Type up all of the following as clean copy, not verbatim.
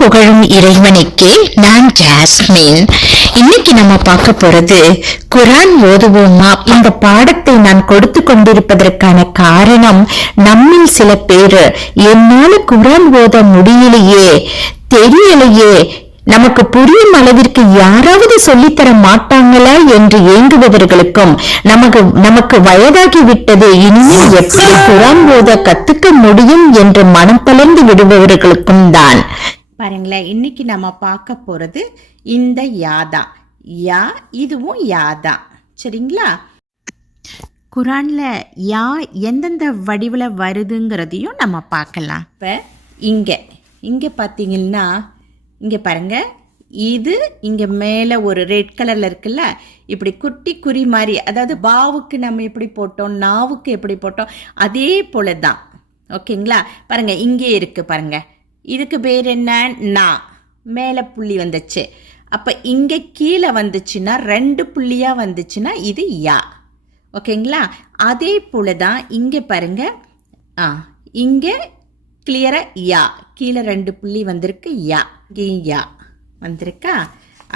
புகழும் இறைவனுக்கே. நான் ஜாஸ்மின். இன்னைக்கு நம்ம பார்க்க போறது குரான் ஓதுவோமா. இந்த பாடத்தை நான் கொடுத்து கொண்டிருப்பதற்கான காரணம், நம்மில் சில பேரு என்னால குரான் ஓத முடியலையே, தெரியலையே, நமக்கு புரியும் அளவிற்கு யாராவது சொல்லித்தர மாட்டாங்களா என்று ஏங்குபவர்களுக்கும், நமக்கு வயதாகி விட்டது, இனிமேல் எப்படி குரான் ஓத கத்துக்க முடியும் என்று மனம் பலர்ந்து விடுபவர்களுக்கும் தான். பாருங்களேன், இன்னைக்கு நம்ம பார்க்க போறது இந்த யாதா யா, இதுவும் யாதா. சரிங்களா? குரான்ல யா எந்தெந்த வடிவில் வருதுங்கிறதையும் நம்ம பார்க்கலாம். இப்போ இங்கே பார்த்தீங்கன்னா, இங்கே பாருங்க, இது இங்கே மேலே ஒரு ரெட் கலரில் இருக்குல்ல, இப்படி குட்டி குறி மாதிரி, அதாவது பாவுக்கு நம்ம எப்படி போட்டோம், நாவுக்கு எப்படி போட்டோம், அதே போல தான். ஓகேங்களா? பாருங்க, இங்கே இருக்கு பாருங்க. இதுக்கு பேர் என்ன? நா. மேலே புள்ளி வந்துச்சு. அப்போ இங்கே கீழே வந்துச்சுன்னா, 2 புள்ளியாக வந்துச்சுன்னா இது யா. ஓகேங்களா? அதே போல தான் இங்கே பாருங்க, இங்கே கிளியராக யா, கீழே 2 புள்ளி வந்திருக்கு, யா, இங்கே யா வந்திருக்கா.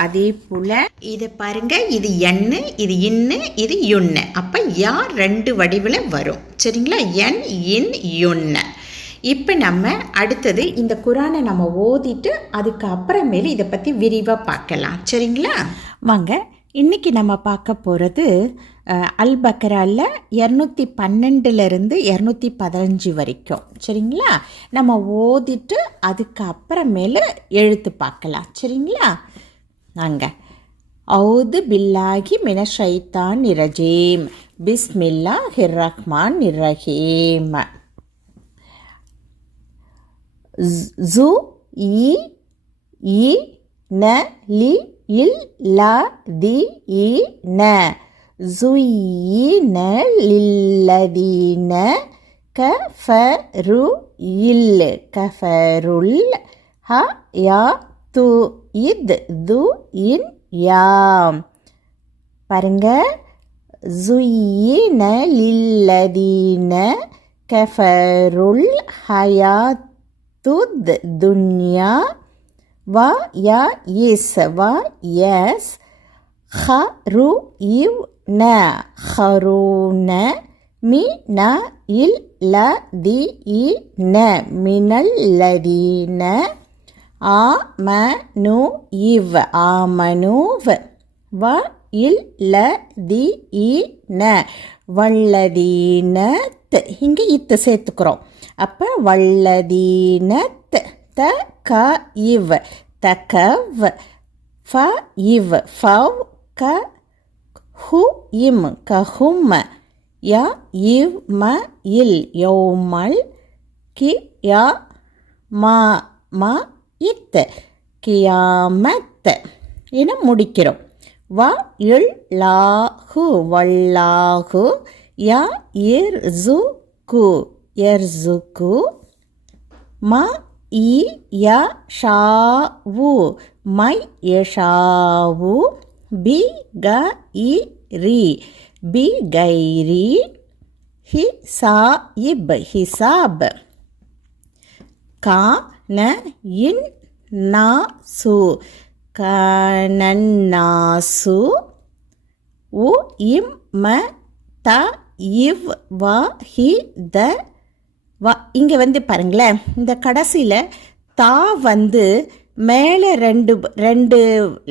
அதே போல இது பாருங்க, இது எண்ணு, இது இன்னு, இது யுன்னு. அப்போ யா 2 வடிவில் வரும். சரிங்களா? என், இன், யுன்னு. இப்போ நம்ம அடுத்தது இந்த குரானை நம்ம ஓதிட்டு அதுக்கு அப்புறமேல இதை பற்றி விரிவாக பார்க்கலாம். சரிங்களா? வாங்க, இன்றைக்கி நம்ம பார்க்க போகிறது அல் பக்ராவில் 212லேருந்து 215 வரைக்கும். சரிங்களா? நம்ம ஓதிட்டு அதுக்கு அப்புறமேல எழுத்து பார்க்கலாம். சரிங்களா? நாங்கள் அவுது பில்லாஹி மின ஷைத்தான் இரஜீம் பிஸ்மில்லாஹிர் ரஹ்மானிர் ரஹீம். ஜு இ இ ந லி இல் லா தி இ ந ஜுயின லில்லதீன கஃபரு இல் கஃபருல் ஹ யா து இத் து இன் யாம். பாருங்க, ஜுயின லில்லதீன கஃபருல் ஹயாத் துத் துன்யா வா யா இஸ் வா எஸ் ஹரு இவ் ந ஹருன மின இல் ல தி இ ந மினல் லதீன ஆமனு இவ் ஆமனுவ் வ இல் ல தி இ ந வல்லதீனத். இங்கே இத்து சேர்த்துக்கிறோம். அப்போ வல்லதீனத் த க இவ் தகவ் ஃப இவ் ஃபவ் க ஹு இம் கஹும் யா இவ் ம இல் யௌமல் கி யா மா மா இத் கியாமத் என முடிக்கிறோம். வ இல் லாஹு வல்லாஹு யா இர்சு கு எர்சுக்கு ம இ ய ஷாவு மை யஷாவு பி க இ ரி பி கைரி ஹிசாயிப் ஹிசாப் கா ந இன் நாசு கனன்னாசு உ இம் ம த இவ் வ ஹி த வா. இங்கே வந்து பாருங்களேன், இந்த கடைசியில் தா வந்து மேலே ரெண்டு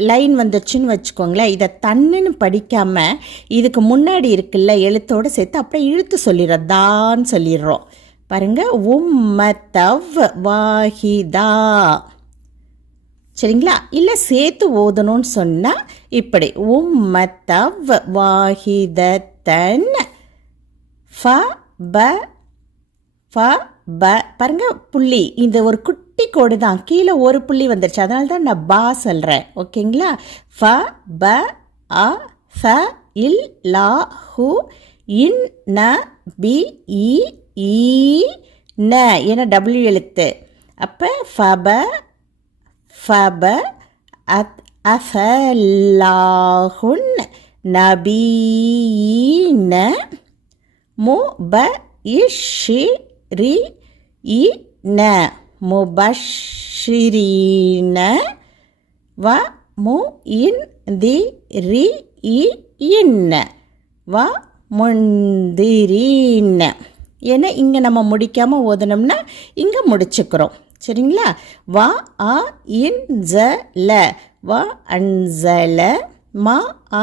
லைன் வந்துச்சுன்னு வச்சுக்கோங்களேன். இதை தன்னுன்னு படிக்காமல் இதுக்கு முன்னாடி இருக்குல்ல எழுத்தோடு சேர்த்து அப்படியே இழுத்து சொல்லிடுறோம், தான் சொல்லிடுறோம். பாருங்க, உம்மத்தவ் வாஹிதா. சரிங்களா? இல்லை சேர்த்து ஓதணும்னு சொன்னால் இப்படி உம்மத்தவ் வாஹிதத்தன் ஃப ப ஃப ப. பாருங்க, புள்ளி இந்த ஒரு குட்டி கோடு தான், கீழே ஒரு புள்ளி வந்துருச்சு, அதனால தான் நான் பா சொல்கிறேன். ஓகேங்களா? ஃப ப அ ஃப இல் லா ஹு இன் ந பி இ ஈ ந என டபிள்யூ எழுத்து. அப்போ ஃபப ஃபப அத் அஃபல்லாஹுன் நபீன முப இஷி ரி இ ந முபஷ் ஷிரீன வ மு இன் தி ரி இ இன்ன வ முந்திரீன. ஏன்னா இங்கே நம்ம முடிக்காமல் ஓதனோம்னா இங்கே முடிச்சுக்கிறோம். சரிங்களா? வ அ இன் ஜ ல வ அன்சல ம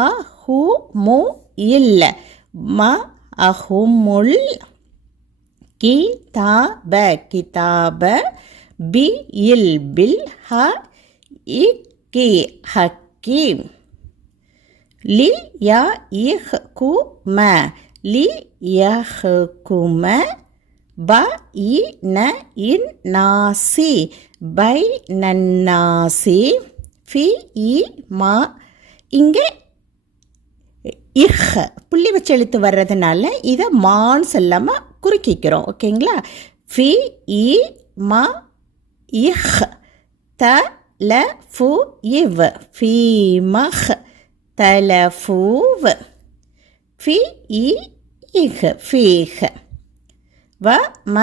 அ ஹு மு இல்ல ம அஹுமுல் கிதாப கிதாப பி இல் பில் ஹ இக்கி ஹக்கீம் லி ய இஹ் கும லி யஹ்கும ப இ ந இன் நாசி பை நன்னாசி ஃபி இ மா. இங்கே இஹ் புள்ளி வச்சு எழுத்து வர்றதுனால இதை மான்னு சொல்லாமல் குறுக்கிக்கிறோம். ஓகேங்களா? ஃபி இ மா இஹ் த ல ஃபு இவ் ஃபி மஹ் தலஃபூவ் ஃபி இ இஹ் ஃபீஹ் வ ம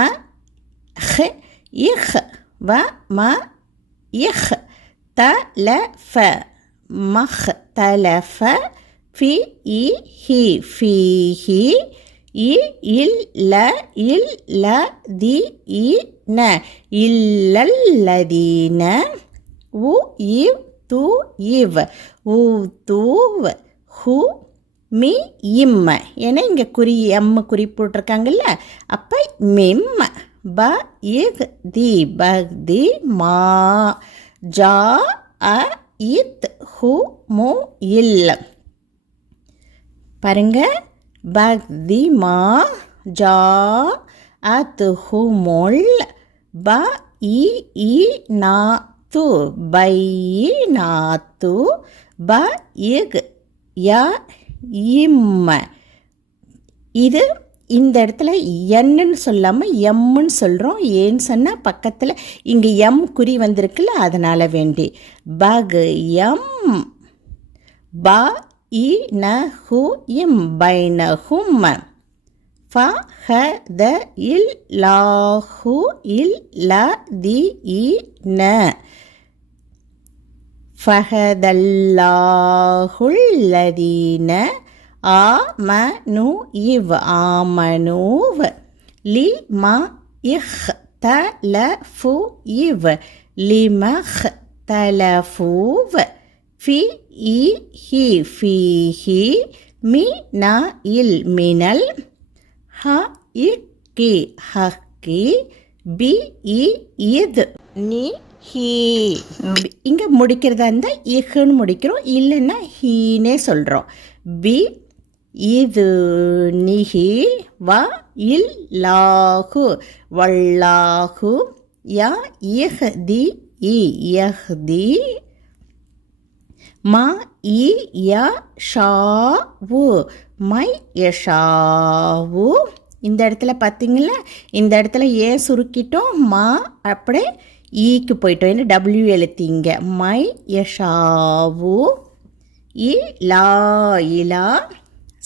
ஹ் இஹ் வ ம இஹ் தலஃப மஹ் தலஃப ஃபி இ ஹி ஃபீஹி இ இல் ல தி இ ந இல்லல்லதீன உ இவ் து இவ் உ தூவ் ஹு மி இம்ம. ஏன்னா இங்கே குறி போட்டிருக்காங்கல்ல, அப்போ மிம் ப இக் தி பக்தி மா ஜா அ இத் ஹு மு இல். பாருங்க, பக்தி மா ஜா அத் ஹு முல் ப இ நாத்து பை நாத்து ப இக் ய இம்ம. இது இந்த இடத்துல என்னன்னு சொல்லாமல் எம்முன்னு சொல்கிறோம். ஏன்னு சொன்னால் பக்கத்தில் இங்கே எம் குறி வந்திருக்குல்ல, அதனால் வேண்டி பக் எம் ப இ ந ஹு இம் பைனஹும் ஃப ஹ த இல் லாஹு இல் ல தி இ ந ஃபஹதல்லாஹுல் லதீன ஆமனு இவ் ஆமனூவ் லி ம இஹ் தலஃபு இவ் லிமஹ் தலஃபூவ் ஃபி இ ஹி ஃபீஹி மி ந இல் மினல் ஹ இக்கி ஹக்கி பி இ இத் நி ஹீ. இங்கே முடிக்கிறதா இருந்தால் இஹ்ன்னு முடிக்கிறோம், இல்லைன்னா ஹீனே சொல்கிறோம். பி இது நிஹி வ இல் லாஹு வல்லாஹு ய இஹ்தி இ யஹ்தி ம இ ய ஷாவு மை யஷாவு. இந்த இடத்துல பார்த்தீங்களா, இந்த இடத்துல ஏன் சுருக்கிட்டோம், மா அப்படியே ஈக்கு போயிட்டோம். ஏன்னா W எழுத்திங்க. My யஷாவு E law Ila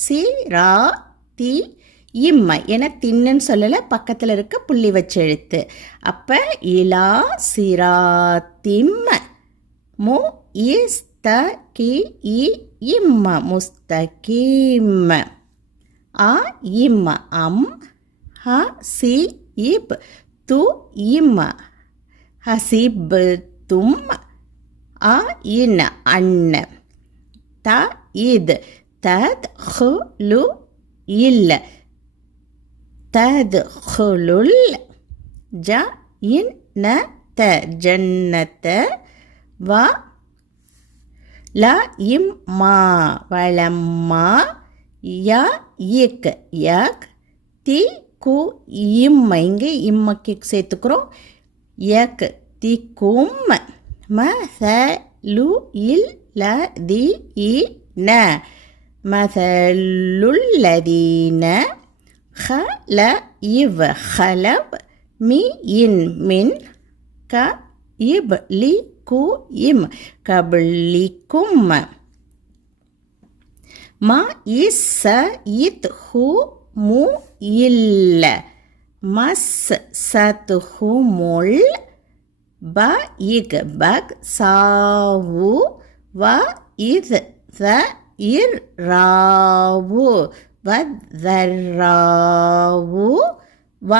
C ரா தி இம்ம. ஏன்னா தின்னு சொல்லலை, பக்கத்தில் இருக்க புள்ளி வச்சு எழுத்து. அப்போ இலா சிரா திம்ம மு இஸ்த கி இ இம்ம முஸ்தகீம் ஆ இம்ம அம் ஹ சி இப் து இம்ம ஹசிப் தும் அ இன் அன்ன த இத் தத் ஹுலு இல்ல தத் ஹுலுல் ஜ இன் ந த ஜன்னத வ ல இம் மா வளம்மா ய இக் யக் தி கு இம்ம. இங்கே இம்மக்கு சேர்த்துக்கிறோம். யக் தி கும் மஸலு இல் ல தி இ ந மஸலுல் லதீன ஹல இவ் ஹலப் மி இன் மின் க இப் லி கு இம் கபிலிக்கும் ம இஸ் இத் ஹு மு இல்ல மஸ் சத் ஹு முல் ப இக் பக் சாவு வ இத் த இர் ராவு வதர்ராவு வ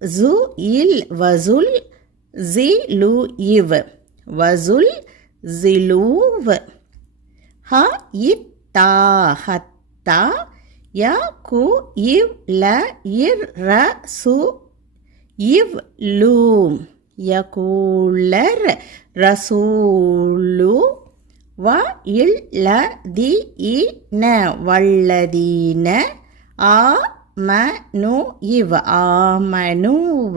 ஜு இல் வசுல் ஜிலு இவ் வசுல் ஜிலூவ் ஹ இத்தா ஹத்தா ய கு இவ் ல இர் ர சு இவ் லூம் யகூலர் ரசூலு வ இல் ல தி இ ந வல்லதீன ஆ ம நு இவ் ஆமனுவ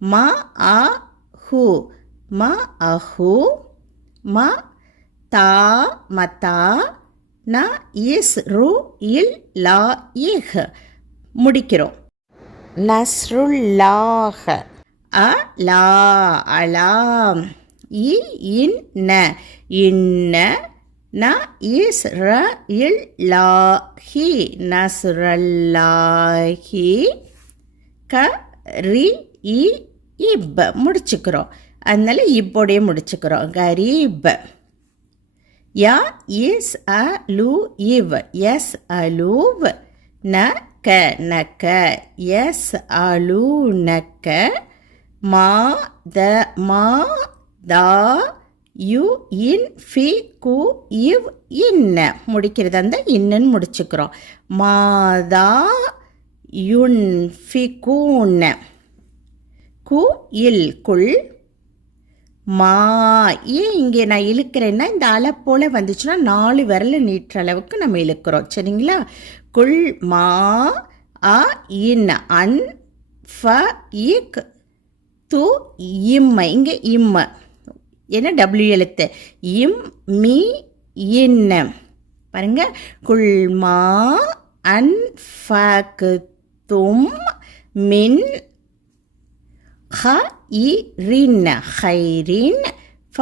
ம அ ஹு ம அஹு ம தா மதா ந இஸ் ரு இல் லா இஹ் முடிக்கிறோம். நஸ்ருல்லாஹ் அலா அலாம் இ இன்ன இன்ன ந இஸ் ர இல் லாஹி நஸ்ரல்லாஹி க ரி இ இப் முடிச்சுக்கிறோம். அதனால இப்போடைய முடிச்சுக்கிறோம். கரீப் யா இஸ் அ லு இவ் எஸ் அலூவ் ந க நக்க எஸ் அலு நக்க மா த மா தா யு இன் ஃபி கு இவ் இன்ன முடிக்கிறது அந்த இன்னன்னு முடிச்சுக்கிறோம். மாதா யுன் ஃபி கூன்ன கு இல் குல் மா ஏன் இங்கே நான் இழுக்கிறேன்னா இந்த அலை போல் வந்துச்சுன்னா 4 விரலை நீட்டுற அளவுக்கு நம்ம இழுக்கிறோம். சரிங்களா? குல் மா அ இன் அன் ஃப இக் து இம்ம இங்கே இம்ம என்ன டபிள்யூ எழுத்து இம் மீ இன்ன பாருங்க. குல்மா அன் ஃபக் தும் மின் ஹ இ ரின் ஹைரின் ஃப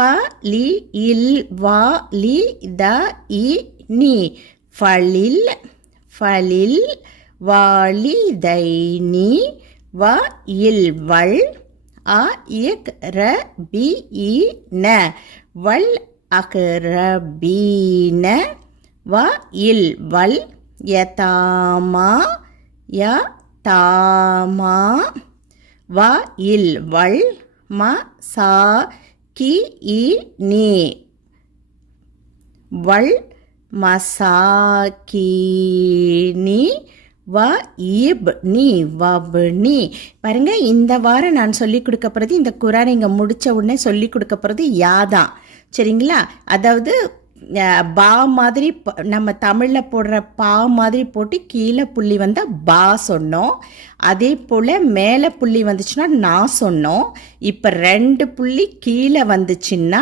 லி இல் வா லி த இ நி ஃபலில் ஃபலில் வாலிதைனி வ இல் வல் அ இக் ர பி இ ந வல் அக்ரபீன வ இல் வல் யதாமா யதாமா வ இல் வல் ம சா கி இ நீ வல் மசாக்கீனி வ இப் நீ வப்னி பாருங்க. இந்த வாரம் நான் சொல்லிக் கொடுக்க போகிறது இந்த குரானை இங்கே முடித்த உடனே சொல்லிக் கொடுக்க போகிறது யாதான். சரிங்களா? அதாவது பா மாதிரி நம்ம தமிழில் போடுற பா மாதிரி போட்டு கீழே புள்ளி வந்தால் பா சொன்னோம். அதே போல் மேலே புள்ளி வந்துச்சுன்னா நான் சொன்னோம். இப்போ 2 புள்ளி கீழே வந்துச்சுன்னா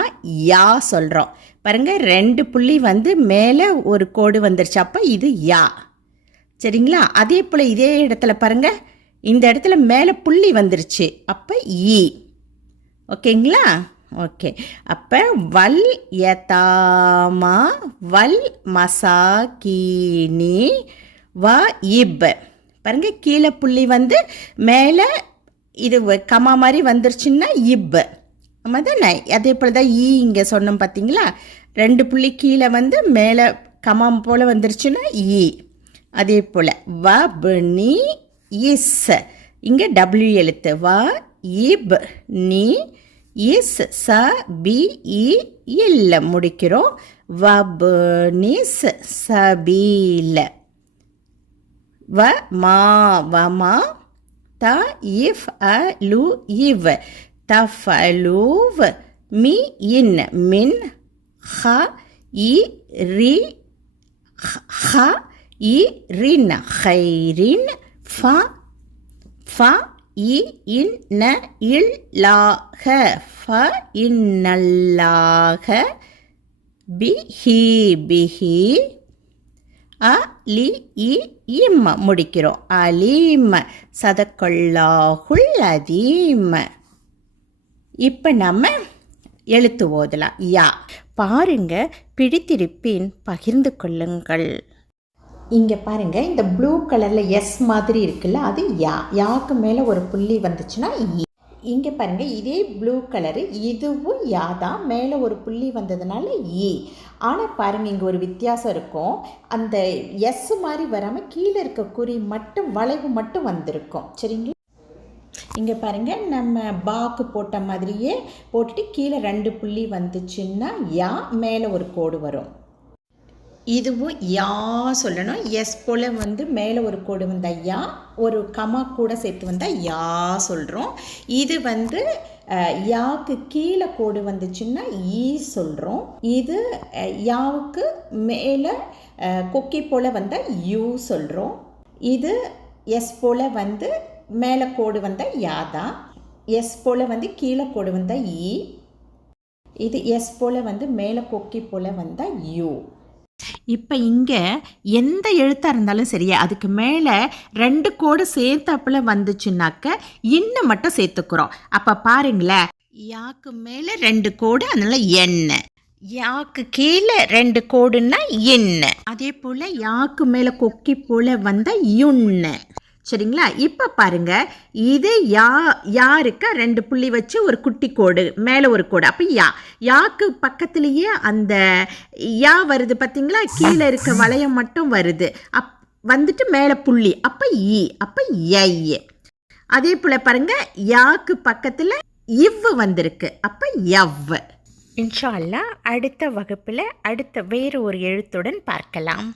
யா சொல்கிறோம். பாருங்கள் 2 புள்ளி வந்து மேலே ஒரு கோடு வந்துருச்சு. அப்போ இது யா. சரிங்களா? அதே போல் இதே இடத்துல பாருங்கள் இந்த இடத்துல மேலே புள்ளி வந்துருச்சு. அப்போ ஈ. ஓகேங்களா? ஓகே. அப்போ வல் யதாமா வல் மசாக்கீனி வ இப் பாருங்க கீழே புள்ளி வந்து மேலே இது கமா மாதிரி வந்துருச்சுன்னா இப் ஆமாம் தானே? அதே போல் தான் ஈ இங்கே சொன்னோம் பார்த்தீங்களா? 2 புள்ளி கீழே வந்து மேலே கமா போல் வந்துருச்சுன்னா ஈ. அதே போல் வ நீ இஸ் இங்கே டபிள்யூ எழுத்து வ இப் நீ இஸ் ச பி இ இல்ல முடிக்கிறோம். வப்னிஸ் சபீல வ மா வமா த இஃப் அலு இவ் தஃபலூவ் மி இன் மின் ஹ இ ரி ஹ இ ரின் ஹைரின் ஃப ஃப இ இன்ன இல் லாஹ ஃப இன்னல்லாஹ பிஹி பிஹி அ லி இ இம் முடிக்கிறோம். அலீம் சதக்கொல்லாஹுல் அதீம். இப்போ நம்ம எழுத்து ஓதலாம். யா பாருங்க, பிடித்திருப்பின் பகிர்ந்து கொள்ளுங்கள். இங்கே பாருங்கள், இந்த ப்ளூ கலரில் எஸ் மாதிரி இருக்குல்ல, அது யா. யாக்கு மேலே ஒரு புள்ளி வந்துச்சுன்னா ஈ. இங்கே பாருங்கள், இதே ப்ளூ கலரு, இதுவும் யா தான். மேலே ஒரு புள்ளி வந்ததுனால ஈ. ஆனால் பாருங்கள், இங்கே ஒரு வித்தியாசம் இருக்கும். அந்த எஸ் மாதிரி வராமல் கீழே இருக்க குறி மட்டும், வளைவு மட்டும் வந்திருக்கும். சரிங்களா? இங்கே பாருங்கள், நம்ம பாக்கு போட்ட மாதிரியே போட்டுட்டு கீழே 2 புள்ளி வந்துச்சுன்னா யா, மேலே ஒரு கோடு வரும். இதுவும் யா சொல்லணும். எஸ் போல் மேலே ஒரு கோடு வந்தால் யா, ஒரு கமா கூட சேர்த்து வந்தால் யா சொல்கிறோம். இது யாவுக்கு கீழே கோடு வந்துச்சுன்னா ஈ சொல்கிறோம். இது யாவுக்கு மேலே கொக்கி போல் வந்தால் யூ சொல்கிறோம். இது எஸ் போல் மேலே கோடு வந்தால் யா தான். எஸ் போல் கீழே கோடு வந்தால் ஈ. இது எஸ் போல் மேலே கொக்கி போல் வந்தால் யூ. இப்போ இங்கே எந்த எழுத்தாக இருந்தாலும் சரியா, அதுக்கு மேலே 2 கோடு சேர்த்தாப்புல வந்துச்சுன்னாக்க இன்னும் மட்டும் சேர்த்துக்கிறோம். அப்போ பாருங்களேன், யாக்கு மேலே 2 கோடு, அதனால என்ன. யாக்கு கீழே 2 கோடுன்னா என்ன. அதே போல் யாக்கு மேலே கொக்கி போல் வந்தால் யுன்னு. சரிங்களா? இப்போ பாருங்க, இது யாருக்கு 2 புள்ளி வச்சு ஒரு குட்டி கோடு, மேலே ஒரு கோடு. அப்போ யாக்கு பக்கத்துலேயே அந்த யா வருது பார்த்தீங்களா? கீழே இருக்க வளையம் மட்டும் வருது. வந்துட்டு மேலே புள்ளி, அப்போ ஈ, அப்போ ஐ. அதே போல் பாருங்க, யாக்கு பக்கத்தில் இவ் வந்திருக்கு, அப்போ எவ். இன்ஷா அல்லாஹ் அடுத்த வகுப்பில் அடுத்த வேறு ஒரு எழுத்துடன் பார்க்கலாம்.